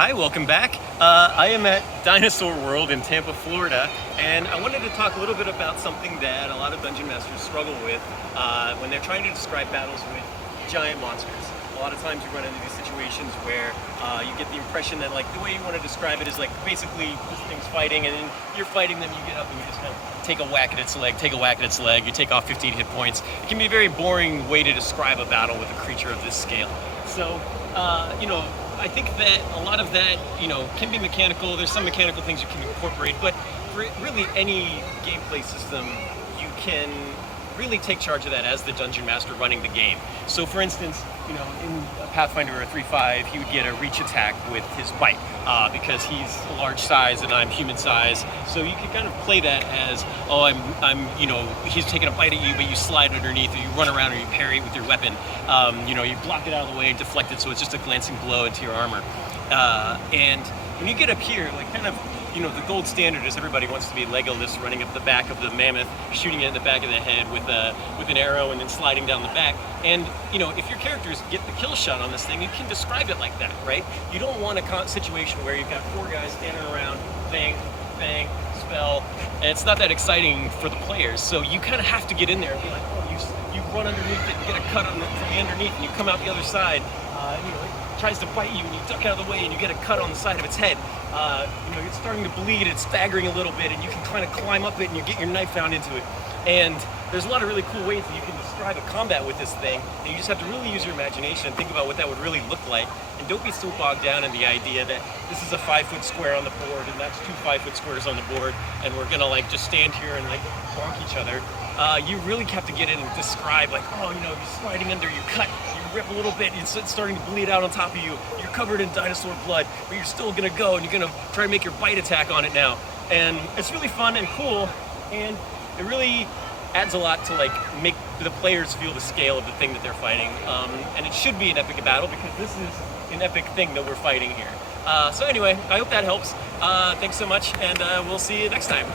Hi, welcome back. I am at Dinosaur World in Tampa, Florida, and I wanted to talk a little bit about something that a lot of dungeon masters struggle with when they're trying to describe battles with giant monsters. A lot of times you run into these situations where you get the impression that like the way you want to describe it is like basically this thing's fighting and then you're fighting them, you get up and you just kind of take a whack at its leg, take a whack at its leg, you take off 15 hit points. It can be a very boring way to describe a battle with a creature of this scale. So, I think that a lot of that, can be mechanical. There's some mechanical things you can incorporate, but for really any gameplay system, you can really take charge of that as the dungeon master running the game. So for instance, in a Pathfinder or a 3.5, he would get a reach attack with his bite because he's a large size and I'm human size. So you can kind of play that as, he's taking a bite at you, but you slide underneath, or you run around, or you parry with your weapon. You block it out of the way and deflect it, so it's just a glancing blow into your armor. And when you get up here, like kind of, the gold standard is everybody wants to be Legolas running up the back of the mammoth, shooting it in the back of the head with an arrow and then sliding down the back. And, if your characters get the kill shot on this thing, you can describe it like that, right? You don't want a situation where you've got four guys standing around, bang, bang, spell, and it's not that exciting for the players. So you kind of have to get in there and be like, you run underneath it and get a cut from the underneath and you come out the other side. It tries to bite you and you duck out of the way and you get a cut on the side of its head. It's starting to bleed, it's staggering a little bit, and you can kind of climb up it and you get your knife down into it. And there's a lot of really cool ways that you can describe a combat with this thing, and you just have to really use your imagination and think about what that would really look like. And don't be so bogged down in the idea that this is a 5-foot square on the board and that's two 5-foot squares on the board and we're gonna just stand here and bonk each other. You really have to get in and describe you're sliding under, you cut, you rip a little bit, it's starting to bleed out on top of you, you're covered in dinosaur blood, but you're still gonna go and you're gonna try to make your bite attack on it now. And it's really fun and cool, and it really adds a lot to make the players feel the scale of the thing that they're fighting. And it should be an epic battle because this is an epic thing that we're fighting here. So anyway, I hope that helps. Thanks so much, and we'll see you next time.